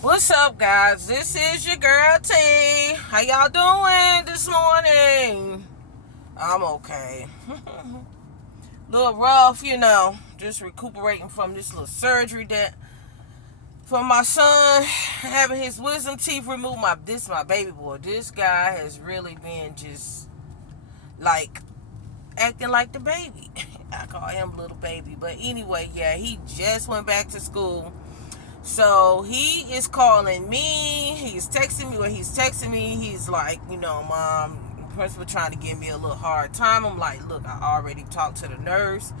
What's up, guys? This is your girl T. How y'all doing this morning? I'm okay. Little rough, just recuperating from this little surgery that for my son having his wisdom teeth removed. My baby boy. This guy has really been just like acting like the baby. I call him little baby, but anyway, yeah, he just went back to school. So he is calling me. He's texting me. When he's texting me, he's like, Mom, principal trying to give me a little hard time. I'm like, look, I already talked to the nurse.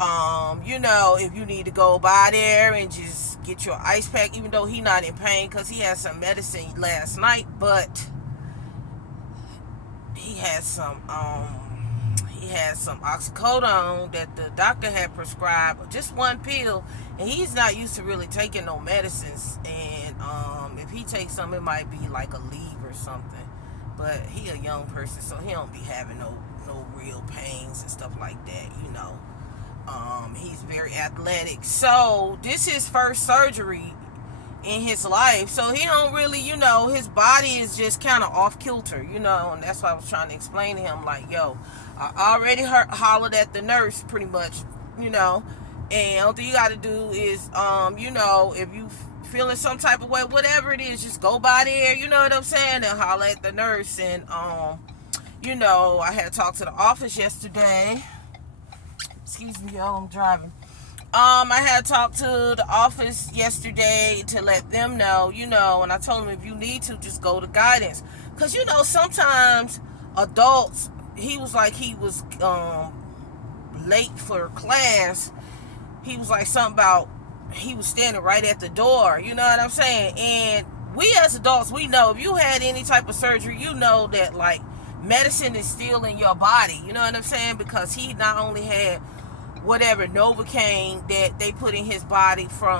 If you need to go by there and just get your ice pack, even though he not in pain because he had some medicine last night, but he had some oxycodone that the doctor had prescribed, just one pill, and he's not used to really taking no medicines. And if he takes some, it might be like a leave or something. But he a young person, so he don't be having no real pains and stuff like that. He's very athletic, so this is his first surgery in his life, so he don't really, his body is just kind of off kilter, and that's why I was trying to explain to him, like, yo, I already hollered at the nurse pretty much, and all thing you got to do is, if you feeling some type of way, whatever it is, just go by there, you know what I'm saying, and holler at the nurse. And I had talked to the office yesterday. Excuse me, y'all, I'm driving. I had talked to the office yesterday to let them know, and I told them, if you need to, just go to guidance. Because, sometimes adults, he was like, he was late for class. He was like something about, he was standing right at the door, you know what I'm saying? And we as adults, we know if you had any type of surgery, you know that, like, medicine is still in your body, you know what I'm saying? Because he not only had whatever Novocaine that they put in his body for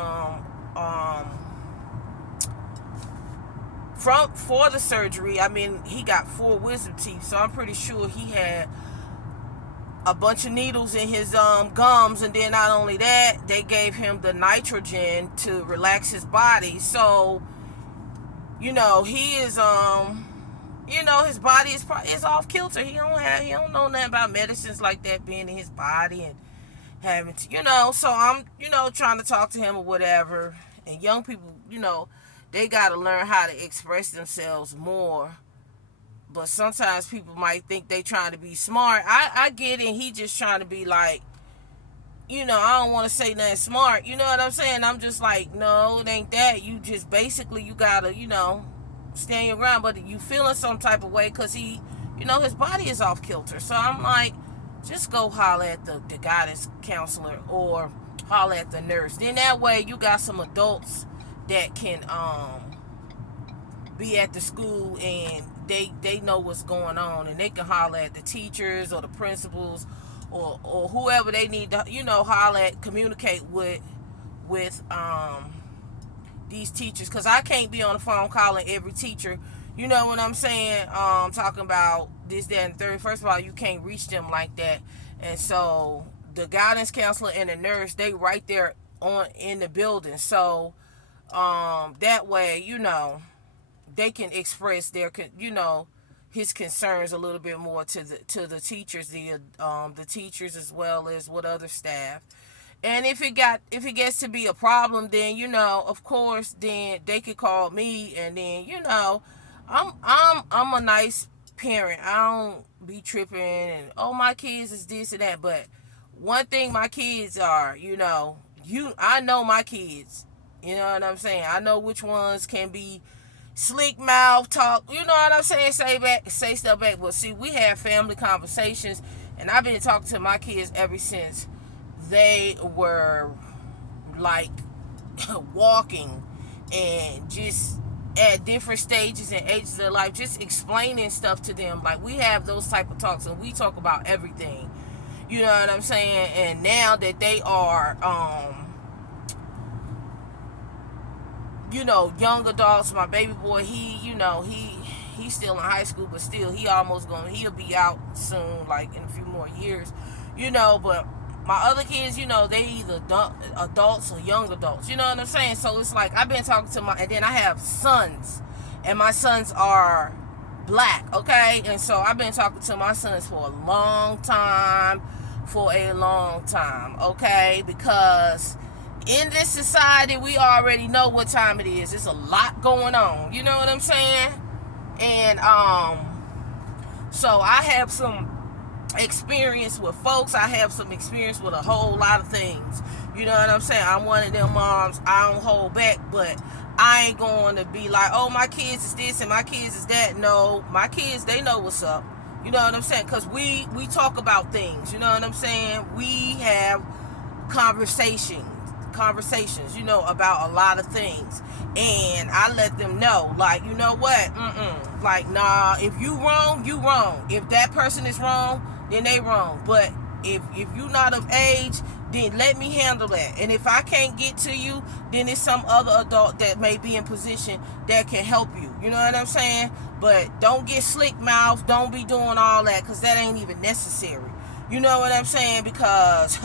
the surgery. I mean, he got 4 wisdom teeth, so I'm pretty sure he had a bunch of needles in his gums. And then not only that, they gave him the nitrogen to relax his body. So he is his body is off kilter. He don't know nothing about medicines like that being in his body and having to, so I'm, trying to talk to him or whatever. And young people, they got to learn how to express themselves more. But sometimes people might think they trying to be smart. I get it. He just trying to be like, I don't want to say nothing smart. You know what I'm saying? I'm just like, no, it ain't that. You just basically, you got to, stand your ground. But you feeling some type of way because he, his body is off kilter. So I'm like, just go holler at the guidance counselor or holler at the nurse. Then that way you got some adults that can be at the school and they know what's going on, and they can holler at the teachers or the principals or whoever they need to, holler at, communicate with these teachers. Because I can't be on the phone calling every teacher, you know what I'm saying, talking about this, that, and third. First of all, you can't reach them like that. And so the guidance counselor and the nurse, they right there in the building. So that way, they can express their, his concerns a little bit more to the teachers, the teachers, as well as what other staff. And if it gets to be a problem, then of course, then they could call me. And then I'm a nice parent. I don't be tripping and, oh, my kids is this and that. But one thing my kids are, I know my kids. You know what I'm saying? I know which ones can be slick mouth talk. You know what I'm saying? Say stuff back. But see, we have family conversations, and I've been talking to my kids ever since they were like walking, and just at different stages and ages of their life, just explaining stuff to them. Like, we have those type of talks, and we talk about everything. You know what I'm saying? And now that they are young adults, my baby boy, he's still in high school, but still he'll be out soon, like in a few more years, but my other kids, they either adults or young adults. You know what I'm saying? So it's like I've been talking to and then I have sons, and my sons are black, okay? And so I've been talking to my sons for a long time, okay? Because in this society, we already know what time it is. There's a lot going on. You know what I'm saying? And so I have some experience with folks. I have some experience with a whole lot of things. You know what I'm saying? I'm one of them moms. I don't hold back, but I ain't going to be like, oh, my kids is this and my kids is that. No, my kids, they know what's up. You know what I'm saying? Because we talk about things. You know what I'm saying? We have conversations, about a lot of things. And I let them know, like, you know what? Like, nah, if you wrong, you wrong. If that person is wrong, then they wrong. But if you not of age, then let me handle that. And if I can't get to you, then it's some other adult that may be in position that can help you. You know what I'm saying? But don't get slick mouth. Don't be doing all that, because that ain't even necessary. You know what I'm saying? Because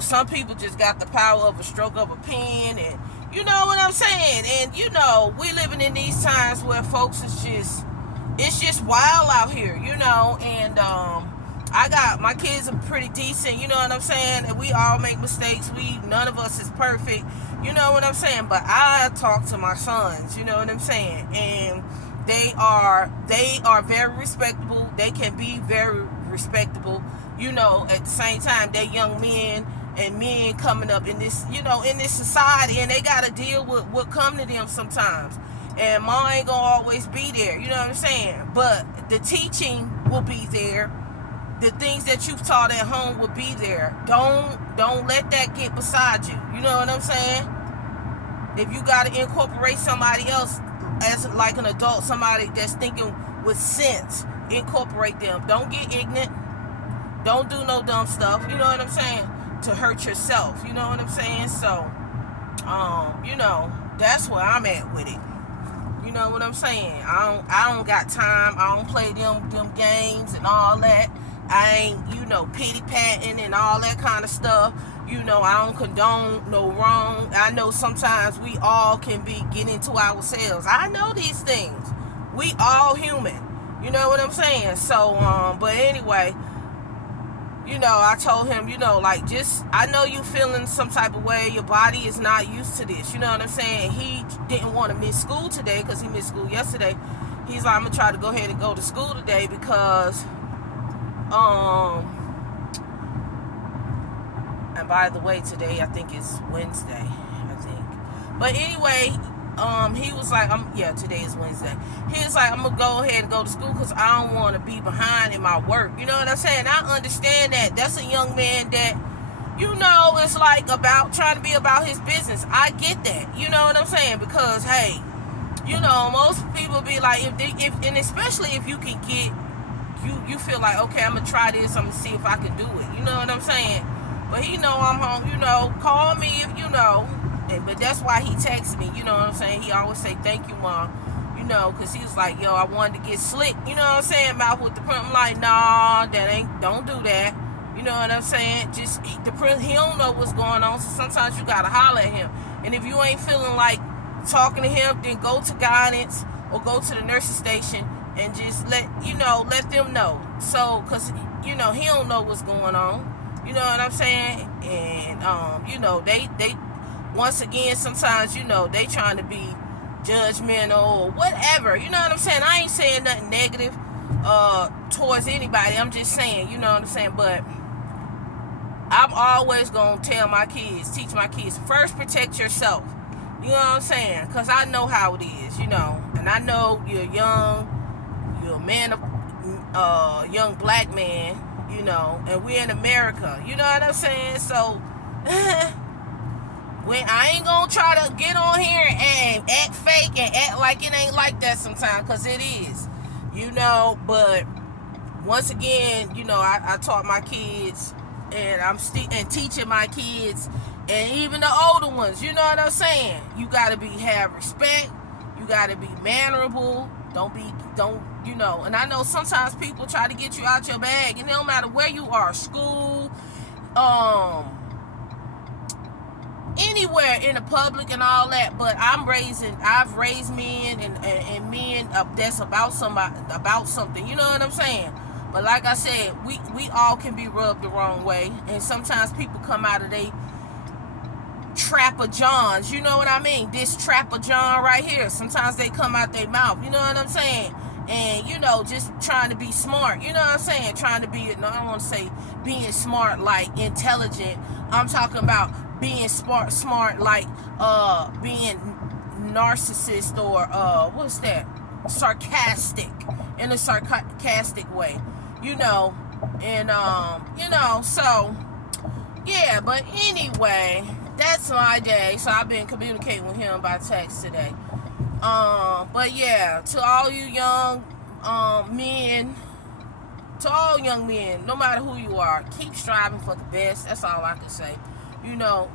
some people just got the power of a stroke of a pen, and you know what I'm saying? And we living in these times where folks it's just wild out here, and I got my kids are pretty decent, you know what I'm saying? And we all make mistakes. None of us is perfect, you know what I'm saying? But I talk to my sons, you know what I'm saying? And they are very respectable. They can be very respectable, at the same time. They're young men and men coming up in this, in this society, and they got to deal with what come to them sometimes. And mom ain't gonna always be there, you know what I'm saying? But the teaching will be there. The things that you've taught at home will be there. Don't let that get beside you. You know what I'm saying? If you got to incorporate somebody else as like an adult, somebody that's thinking with sense, incorporate them. Don't get ignorant. Don't do no dumb stuff. You know what I'm saying? To hurt yourself. You know what I'm saying? So, that's where I'm at with it. You know what I'm saying? I don't got time. I don't play them games and all that. I ain't, pity patting and all that kind of stuff. I don't condone no wrong. I know sometimes we all can be getting into ourselves. I know these things. We all human. You know what I'm saying? So, but anyway, I told him, I know you feeling some type of way. Your body is not used to this. You know what I'm saying? He didn't want to miss school today because he missed school yesterday. He's like, I'm going to try to go ahead and go to school today because, and by the way, today I think is Wednesday, But anyway, he was like, today is Wednesday. He was like, I'm going to go ahead and go to school because I don't want to be behind in my work. You know what I'm saying? I understand that. That's a young man that, it's like trying to be about his business. I get that. You know what I'm saying? Because, hey, most people be like, and especially if you can get, you feel like, okay, I'm going to try this. I'm going to see if I can do it. You know what I'm saying? But he know I'm home. Call me if you know. But that's why he texts me, you know what I'm saying? He always say, thank you, Mom, because he was like, I wanted to get slick, you know what I'm saying, mouth with the print. I'm like, nah, don't do that, you know what I'm saying? Just, the print, he don't know what's going on, so sometimes you gotta holler at him. And if you ain't feeling like talking to him, then go to guidance or go to the nursing station and just let them know. So, because, he don't know what's going on, you know what I'm saying? And, they once again, sometimes, they trying to be judgmental or whatever. You know what I'm saying? I ain't saying nothing negative towards anybody. I'm just saying, you know what I'm saying? But I'm always going to teach my kids, first protect yourself. You know what I'm saying? Because I know how it is, And I know you're a man of, young black man, and we're in America. You know what I'm saying? So, when I ain't gonna try to get on here and act fake and act like it ain't like that sometimes, because it is, but once again, I taught my kids, and I'm teaching my kids, and even the older ones, you know what I'm saying? You gotta have respect, you gotta be mannerable, and I know sometimes people try to get you out your bag, and it don't matter where you are, school, um anywhere in the public and all that, but I've raised men and men that's about something, you know what I'm saying? But like I said, we all can be rubbed the wrong way, and sometimes people come out of they Trapper Johns, you know what I mean? This Trapper John right here, sometimes they come out their mouth, you know what I'm saying? And just trying to be smart, you know what I'm saying? Trying to be, no, I don't want to say being smart like intelligent. I'm talking about being smart like being narcissist, or what's that? Sarcastic, in a sarcastic way, and so yeah. But anyway, that's my day. So I've been communicating with him by text today. But yeah, to all you young men, to all young men, no matter who you are, keep striving for the best. That's all I can say.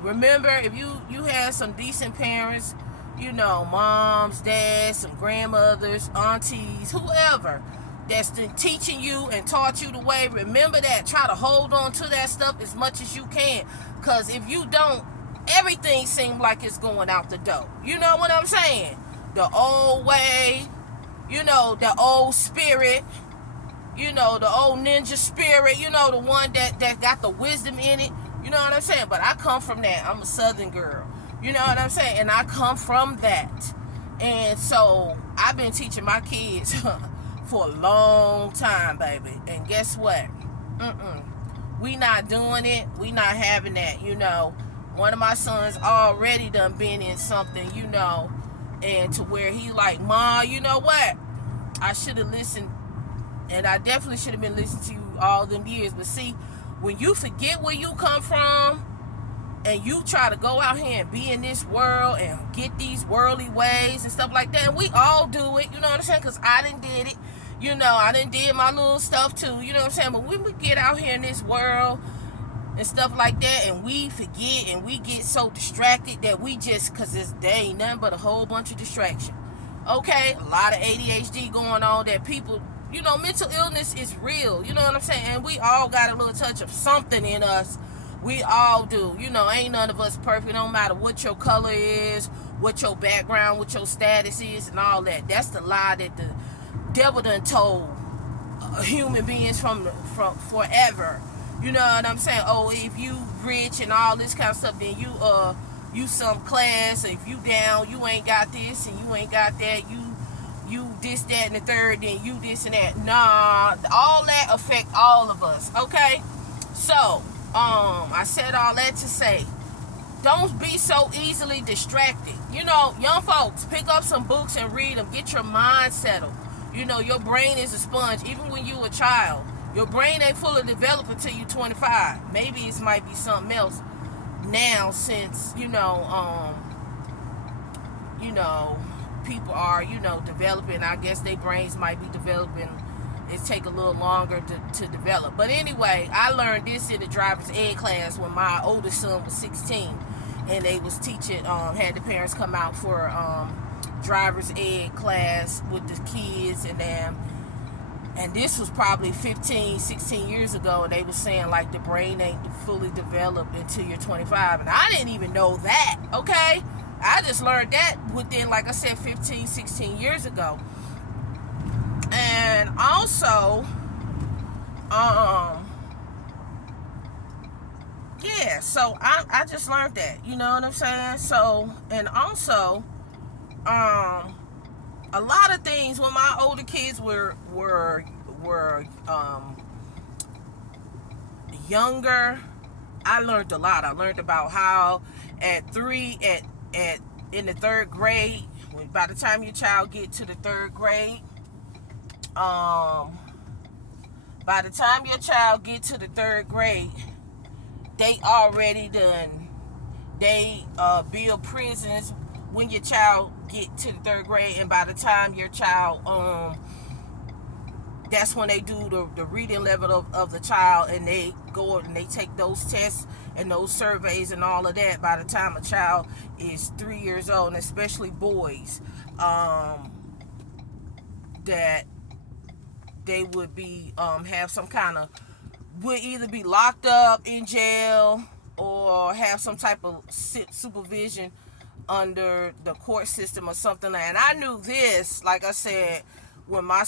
Remember, if you had some decent parents, moms, dads, some grandmothers, aunties, whoever that's been teaching you and taught you the way, remember that. Try to hold on to that stuff as much as you can, because if you don't, everything seems like it's going out the door. You know what I'm saying? The old way, the old spirit, the old ninja spirit, the one that got the wisdom in it. You know what I'm saying? But I come from that. I'm a Southern girl. You know what I'm saying? And I come from that. And so I've been teaching my kids for a long time, baby. And guess what? We not doing it. We not having that, One of my sons already done been in something, and to where he like, Ma, you know what? I should have listened, and I definitely should have been listening to you all them years. But see, when you forget where you come from and you try to go out here and be in this world and get these worldly ways and stuff like that, and we all do it, you know what I'm saying? Because I done did it. I done did my little stuff too, you know what I'm saying? But when we get out here in this world and stuff like that, and we forget and we get so distracted that we just, because there ain't nothing but a whole bunch of distraction. Okay, a lot of ADHD going on that people, mental illness is real, you know what I'm saying? And we all got a little touch of something in us. We all do. Ain't none of us perfect. No matter what your color is, what your background, what your status is, and all that. That's the lie that the devil done told human beings from forever. You know what I'm saying? Oh, if you rich and all this kind of stuff, then you some class. If you down, you ain't got this and you ain't got that. You this, that, and the third, then you this and that. Nah, all that affect all of us, okay? So, I said all that to say, don't be so easily distracted. Young folks, pick up some books and read them. Get your mind settled. Your brain is a sponge. Even when you a child, your brain ain't fully developed until you 25. Maybe it might be something else now, since, people are, developing. I guess their brains might be developing. It take a little longer to develop. But anyway, I learned this in the driver's ed class when my oldest son was 16. And they was teaching, had the parents come out for driver's ed class with the kids and them. And this was probably 15, 16 years ago. And they was saying, like, the brain ain't fully developed until you're 25. And I didn't even know that, okay? I just learned that within, like I said, 15, 16 years ago. And also, yeah, so I just learned that, you know what I'm saying? So, and also, a lot of things when my older kids were younger, I learned a lot. I learned about how in the third grade, by the time your child get to the third grade, they already build prisons when your child get to the third grade, and by the time your child, that's when they do the reading level of the child, and they go and they take those tests and those surveys and all of that by the time a child is 3 years old, and especially boys, that they would be have some kind of would either be locked up in jail or have some type of supervision under the court system or something. And I knew this, like I said, when my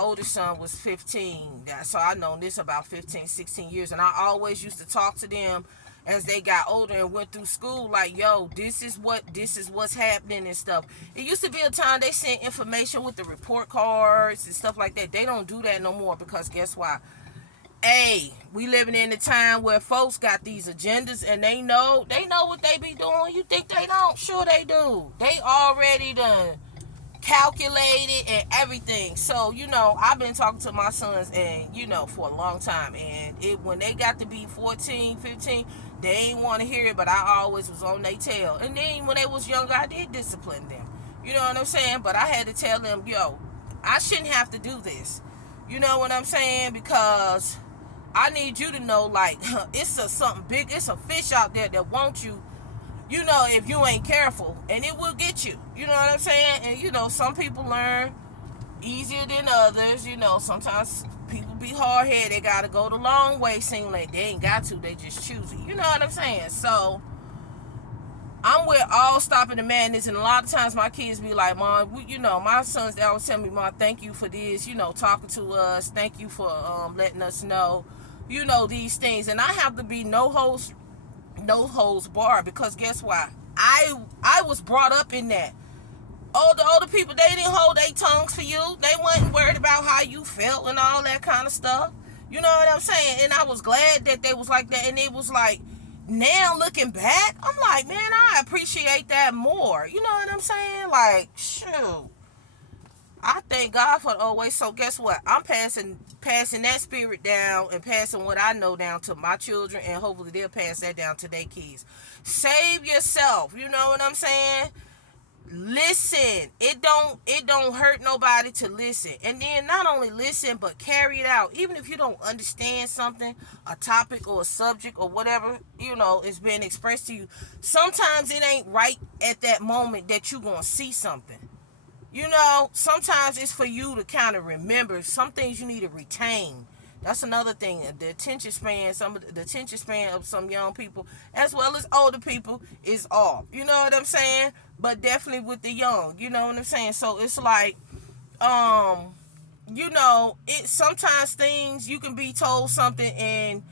oldest son was 15. So I known this about 15, 16 years. And I always used to talk to them as they got older and went through school, like, yo, this is what's happening and stuff. It used to be a time they sent information with the report cards and stuff like that. They don't do that no more, because guess why? Hey, we living in a time where folks got these agendas, and they know what they be doing. You think they don't? Sure they do. They already done calculated and everything. So, I've been talking to my sons, and, for a long time. And when they got to be 14, 15, they ain't want to hear it, but I always was on their tail. And then when they was younger, I did discipline them. You know what I'm saying? But I had to tell them, yo, I shouldn't have to do this. You know what I'm saying? Because I need you to know, like, it's something big. It's a fish out there that wants you, if you ain't careful. And it will get you. You know what I'm saying? And, some people learn easier than others. Sometimes people be hard-headed. They got to go the long way. Seem like they ain't got to. They just choose it. You know what I'm saying? So, I'm with all stopping the madness. And a lot of times my kids be like, Mom, my sons, they always tell me, Mom, thank you for this, talking to us. Thank you for letting us know, these things. And I have to be no holds barred, because guess why? I was brought up in that. The older people, they didn't hold their tongues for you. They wasn't worried about how you felt and all that kind of stuff. You know what I'm saying? And I was glad that they was like that. And it was like, now looking back, I'm like, man, I appreciate that more. You know what I'm saying? Like, shoot. I thank God for the old way. So guess what? I'm passing that spirit down, and passing what I know down to my children, and hopefully they'll pass that down to their kids. Save yourself. You know what I'm saying? Listen. It don't hurt nobody to listen. And then not only listen, but carry it out. Even if you don't understand something, a topic or a subject or whatever, is being expressed to you. Sometimes it ain't right at that moment that you're going to see something. Sometimes it's for you to kind of remember. Some things you need to retain. That's another thing. The attention span of some young people, as well as older people, is off. You know what I'm saying? But definitely with the young. You know what I'm saying? So it's like, it sometimes things, you can be told something and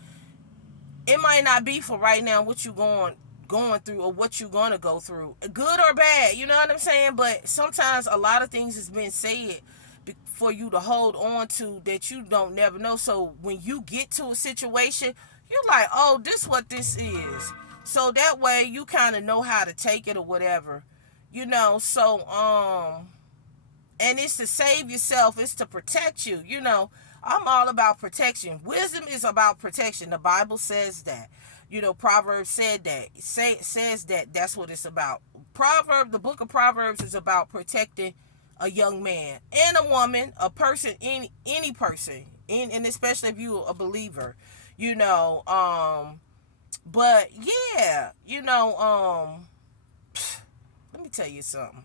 it might not be for right now what you going through or what you're gonna go through, good or bad. You know what I'm saying? But sometimes a lot of things has been said for you to hold on to that you don't never know. So when you get to a situation, you're like, oh, this what this is. So that way you kind of know how to take it or whatever. So and it's to save yourself, it's to protect you. I'm all about protection. Wisdom is about protection. The Bible says that. Proverbs said that. Says that that's what it's about. The book of Proverbs is about protecting a young man and a woman, a person, any person, and especially if you're a believer. But yeah, let me tell you something.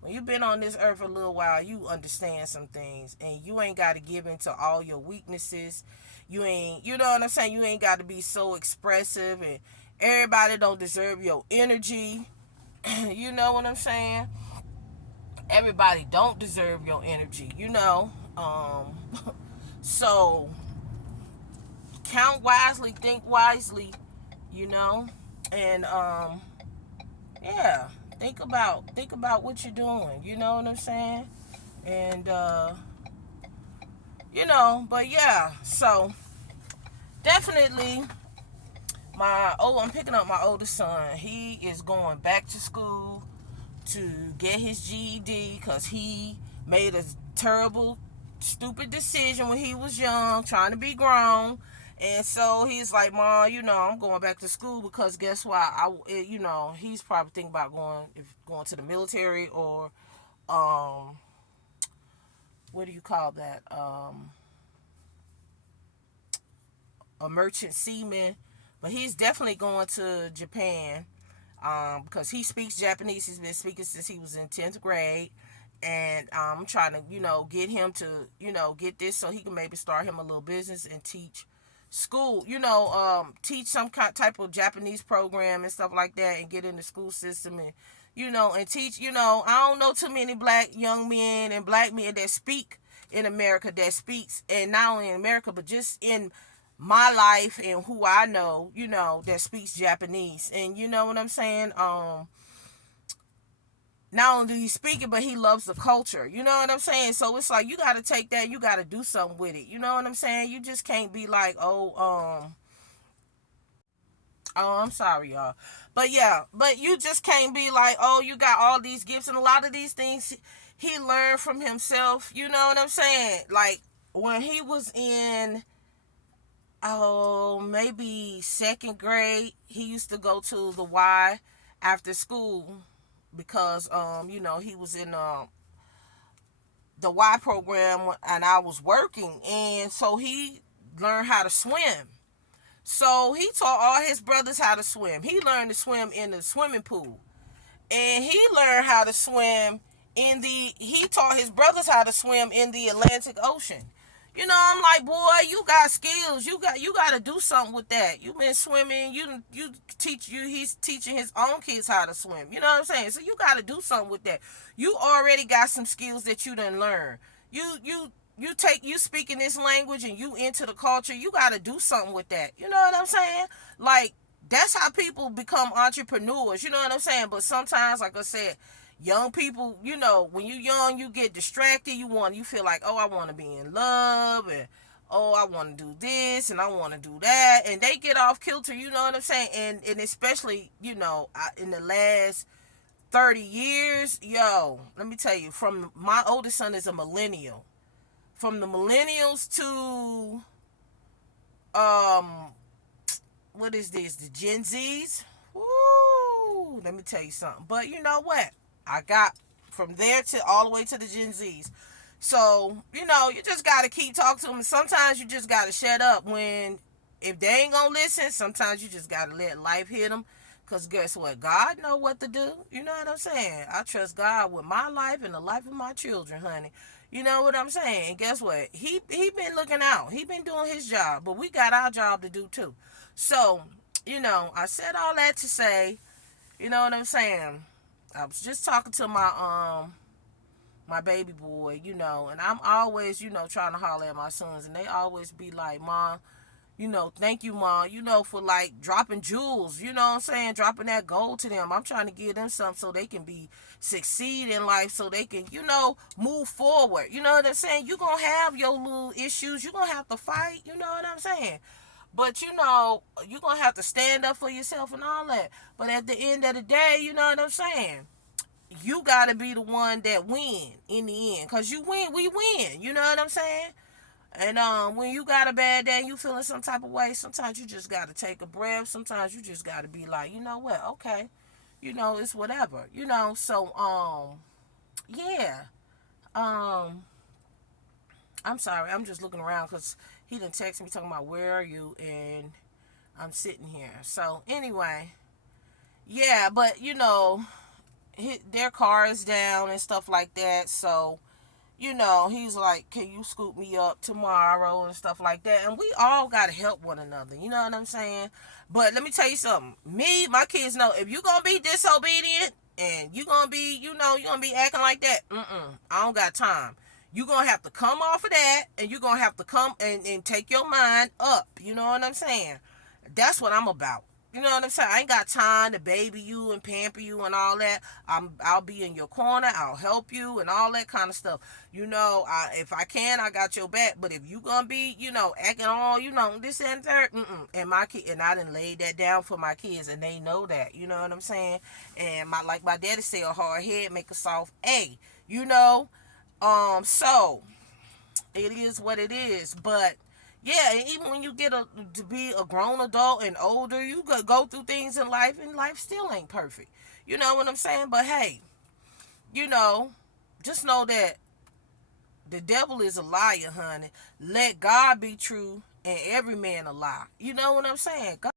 When you've been on this earth a little while, you understand some things, and you ain't got to give into all your weaknesses. You know what I'm saying? You ain't got to be so expressive, and everybody don't deserve your energy. You know what I'm saying? Everybody don't deserve your energy, So count wisely, think wisely, and yeah, think about what you're doing. You know what I'm saying? And but yeah, so definitely I'm picking up my oldest son. He is going back to school to get his GED because he made a terrible, stupid decision when he was young, trying to be grown. And so he's like, Mom, I'm going back to school because guess what? He's probably thinking about going to the military or, what do you call that? A merchant seaman. But he's definitely going to Japan because he speaks Japanese. He's been speaking since he was in 10th grade. And I'm trying to, get him to, get this so he can maybe start him a little business and teach school, teach some type of Japanese program and stuff like that, and get in the school system, and and teach. I don't know too many black young men and black men that speak in America, that speaks, and not only in America but just in my life and who I know, that speaks Japanese. And you know what I'm saying? Not only do he speak it, but he loves the culture. You know what I'm saying? So it's like, you got to take that, you got to do something with it. You know what I'm saying? You just can't be like, I'm sorry, y'all. But yeah, but you just can't be like, oh, you got all these gifts. And a lot of these things he learned from himself. You know what I'm saying? Like, when he was in, maybe second grade, he used to go to the Y after school, because he was in the Y program and I was working, and so he learned how to swim. So he taught all his brothers how to swim. He learned to swim in the swimming pool, and he learned how to swim he taught his brothers how to swim in the Atlantic Ocean. I'm like, boy, you got skills. You got to do something with that. You been swimming. He's teaching his own kids how to swim. You know what I'm saying? So you got to do something with that. You already got some skills that you done learn. You speaking this language and you into the culture. You got to do something with that. You know what I'm saying? Like, that's how people become entrepreneurs. You know what I'm saying? But sometimes, like I said, young people, when you young, you get distracted. You feel like, oh, I want to be in love, and oh, I want to do this, and I want to do that, and they get off kilter. You know what I'm saying? And especially, in the last 30 years, let me tell you, from my oldest son is a millennial. From the millennials to what is this? The Gen Zs. Woo! Let me tell you something. But you know what? I got from there to all the way to the Gen Zs. So, you just got to keep talking to them. And sometimes you just got to shut up if they ain't going to listen. Sometimes you just got to let life hit them. Because guess what? God know what to do. You know what I'm saying? I trust God with my life and the life of my children, honey. You know what I'm saying? And guess what? He been looking out. He been doing his job. But we got our job to do too. So, I said all that to say, you know what I'm saying? I was just talking to my baby boy, and I'm always, trying to holler at my sons, and they always be like, Mom, thank you, Mom, for like dropping jewels, you know what I'm saying, dropping that gold to them. I'm trying to give them something so they can succeed in life, so they can, move forward. You know what I'm saying? You're going to have your little issues. You're going to have to fight. You know what I'm saying? But, you're going to have to stand up for yourself and all that. But at the end of the day, you know what I'm saying? You got to be the one that win in the end. Because you win, we win. You know what I'm saying? And when you got a bad day and you feeling some type of way, sometimes you just got to take a breath. Sometimes you just got to be like, you know what? Okay. It's whatever. So, yeah. I'm sorry. I'm just looking around because he done text me talking about, where are you? And I'm sitting here. So, anyway. Yeah, but, their car is down and stuff like that. So, he's like, can you scoop me up tomorrow and stuff like that. And we all got to help one another. You know what I'm saying? But let me tell you something. My kids know, if you're going to be disobedient and you're going to be, you're going to be acting like that, I don't got time. You're going to have to come off of that, and you're going to have to come and take your mind up. You know what I'm saying? That's what I'm about. You know what I'm saying? I ain't got time to baby you and pamper you and all that. I'll be in your corner. I'll help you and all that kind of stuff. If I can, I got your back. But if you gonna be, acting all, this and third, and my kid, and I done laid that down for my kids, and they know that. You know what I'm saying? And like my daddy say, a hard head make a soft A. So it is what it is. But yeah, and even when you get to be a grown adult and older, you go through things in life, and life still ain't perfect. You know what I'm saying? But hey, just know that the devil is a liar, honey. Let God be true and every man a lie. You know what I'm saying? God